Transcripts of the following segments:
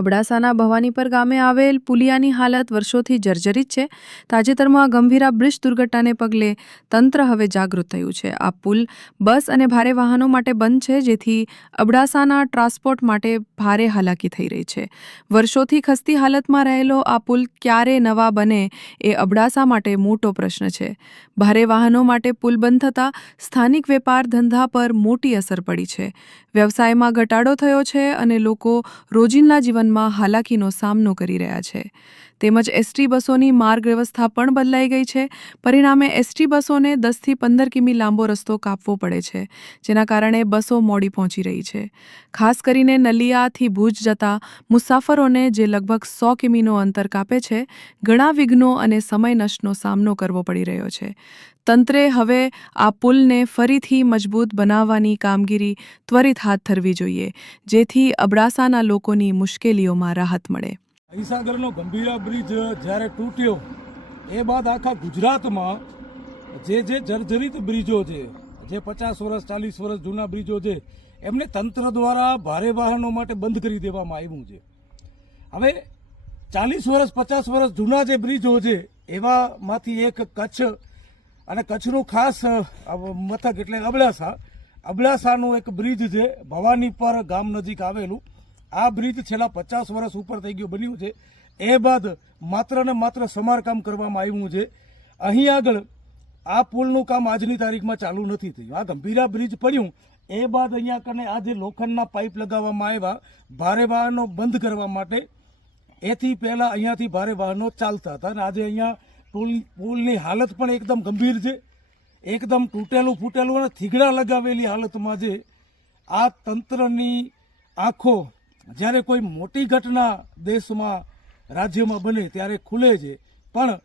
અબડાસાના ભવાનીપર ગામે આવેલ પુલિયાની હાલત વર્ષોથી જર્જરિત છે. તાજેતરમાં ગંભીરા બ્રિજ દુર્ઘટનાને પગલે તંત્ર હવે જાગૃત થયું છે. આ પુલ બસ અને ભારે વાહનો માટે બંધ છે, જેથી અબડાસાના ટ્રાન્સપોર્ટ માટે ભારે હાલાકી થઈ રહી છે. વર્ષોથી ખસ્તી હાલતમાં રહેલો આ પુલ ક્યારે નવા બને એ અબડાસા માટે મોટો પ્રશ્ન છે. ભારે વાહનો માટે પુલ બંધ થતાં સ્થાનિક વેપાર ધંધા પર મોટી અસર પડી છે. વ્યવસાયમાં ઘટાડો થયો છે અને લોકો રોજિંદા જીવનમાં હાલાકીનો સામનો કરી રહ્યા છે. તેમજ એસટી બસોની માર્ગ વ્યવસ્થા પણ બદલાઈ ગઈ છે. પરિણામે એસટી બસોને 10થી 15 કિમી લાંબો રસ્તો કાપવો પડે છે, જેના કારણે બસો મોડી પહોંચી રહી છે. ખાસ કરીને નલિયાથી ભુજ જતા મુસાફરોને, જે લગભગ 100 કિમીનો અંતર કાપે છે, ઘણા વિઘ્નો અને સમય નષ્ટનો સામનો કરવો પડી રહ્યો છે. તંત્રે હવે આ પુલને ફરીથી મજબૂત બનાવવાની કામગીરી ત્વરિત હાથ ધરવી જોઈએ, જેથી અબડાસાના લોકોની મુશ્કેલીઓમાં રાહત મળે. મહીસાગરનો ગંભીરા બ્રિજ જ્યારે તૂટ્યો એ બાદ આખા ગુજરાતમાં જે જર્જરિત બ્રિજો છે, જે 50 વર્ષ 40 વર્ષ જૂના બ્રિજો છે, એમને તંત્ર દ્વારા ભારે વાહનો માટે બંધ કરી દેવામાં આવ્યું છે. હવે 40 વર્ષ 50 વર્ષ જૂના જે બ્રિજો છે એવામાંથી એક કચ્છ, અને કચ્છનું ખાસ મથક એટલે અબડાસાનું એક બ્રિજ છે, ભવાનીપર ગામ નજીક આવેલું. આ બ્રિજ છેલ્લા 50 વર્ષ ઉપર થઈ ગયું બન્યું છે. એ બાદ માત્ર ને માત્ર સમારકામ કરવામાં આવ્યું છે. અહીં આગળ આ પુલનું કામ આજની તારીખમાં ચાલુ નથી થયું. આ ગંભીરા બ્રિજ પડ્યું એ બાદ અહીંયા કને આ જે લોખંડના પાઇપ લગાવવામાં આવ્યા ભારે વાહનો બંધ કરવા માટે, એથી પહેલા અહીંયાથી ભારે વાહનો ચાલતા હતા. અને આજે અહીંયા પુલની હાલત પણ એકદમ ગંભીર છે, એકદમ તૂટેલું ફૂટેલું અને થીગડા લગાવેલી હાલતમાં છે. આ તંત્રની આંખો જ્યારે કોઈ મોટી ઘટના દેશમાં રાજ્યમાં બને ત્યારે ખુલે છે, પણ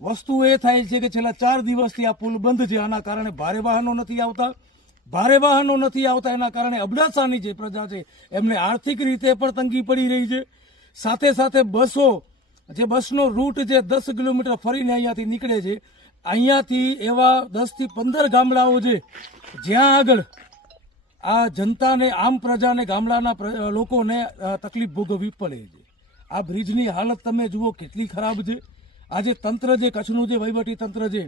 વસ્તુ એ થાય છે કે છેલ્લા 4 દિવસથી આ પુલ બંધ છે. આના કારણે ભારે વાહનો નથી આવતા. એના કારણે અબડાસાની જે પ્રજા છે એમને આર્થિક રીતે પણ તંગી પડી રહી છે. સાથે સાથે બસનો રૂટ જે 10 કિલોમીટર ફરીને અહીંયાથી નીકળે છે, અહીંયાથી એવા 10 થી 15 ગામડાઓ છે જ્યાં આગળ આ જનતાને, આમ પ્રજાને, ગામડાના લોકોને તકલીફ ભોગવવી પડે છે. આ બ્રિજની હાલત તમે જુઓ કેટલી ખરાબ છે. આજે તંત્ર જે કચ્છનું જે વહીવટી તંત્ર છે,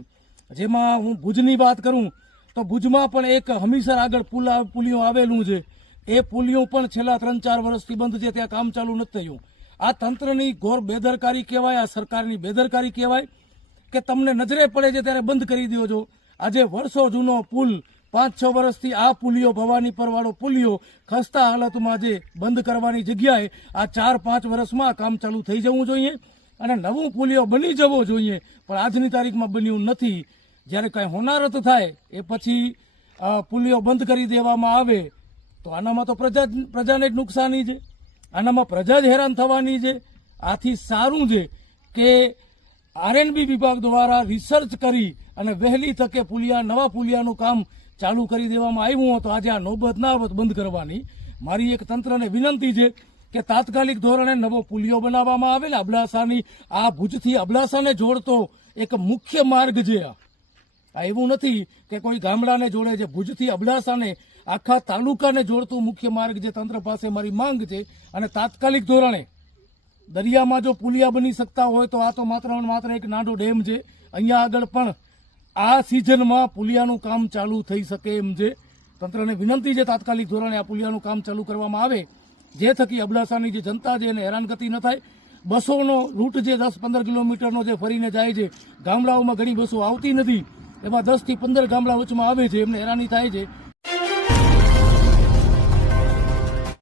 જેમાં હું ભુજની વાત કરું તો ભુજમાં પણ એક હમીસર આગળ પુલિયો આવેલું છે. એ પુલિયો પણ છેલ્લા 3-4 વર્ષથી બંધ છે, ત્યાં કામ ચાલુ નથી થયું. આ તંત્રની ઘોર બેદરકારી કહેવાય, આ સરકારની બેદરકારી કહેવાય કે તમને નજરે પડે છે ત્યારે બંધ કરી દો છો. આજે વર્ષો જૂનો પુલ, 5-6 વર્ષથી આ પુલિયો, ભવાનીપર વાળો પુલિયો ખસ્તા હાલતમાં જે બંધ કરવાની જગ્યાએ આ 4-5 વર્ષમાં કામ ચાલુ થઈ જવું જોઈએ અને નવું પુલિયો બની જવો જોઈએ, પણ આજની તારીખમાં બન્યું નથી. જ્યારે કાંઈ હોનારત થાય એ પછી પુલિયો બંધ કરી દેવામાં આવે તો આનામાં તો પ્રજાને જ નુકસાની છે, આનામાં પ્રજા જ હેરાન થવાની છે. આથી સારું છે કે આરએનબી વિભાગ દ્વારા રિસર્ચ કરી અને વહેલી તકે નવા પુલિયાનું કામ ચાલુ કરી દેવામાં આવ્યું હતો. આજે આ નોબત ના આવત બંધ કરવાની. મારી એક તંત્રને વિનંતી છે કે તાત્કાલિક ધોરણે નવો પુલિયો બનાવવામાં આવે ને અબડાસાની, આ ભુજથી અબડાસાને જોડતો એક મુખ્ય માર્ગ છે. આ એવું નથી કે કોઈ ગામડાને જોડે છે, ભુજથી અબડાસાને આખા તાલુકાને જોડતું મુખ્ય માર્ગ જે તંત્ર પાસે મારી માંગ છે. અને તાત્કાલિક ધોરણે દરિયામાં જો પુલિયા બની શકતા હોય તો આ તો માત્ર એક નાનો ડેમ છે. અહીંયા આગળ પણ આ સિઝનમાં પુલિયાનું કામ ચાલુ થઈ શકે એમ છે. તંત્રને વિનંતી છે તાત્કાલિક ધોરણે આ પુલિયાનું કામ ચાલુ કરવામાં આવે, જે થકી અબડાસાની જે જનતા છે એને હેરાનગતિ ન થાય. બસોનો રૂટ જે 10-15 કિલોમીટરનો જે ફરીને જાય છે, ગામડાઓમાં ઘણી બસો આવતી નથી, એમાં 10 થી 15 ગામડા વચમાં આવે છે, એમને હેરાની થાય છે.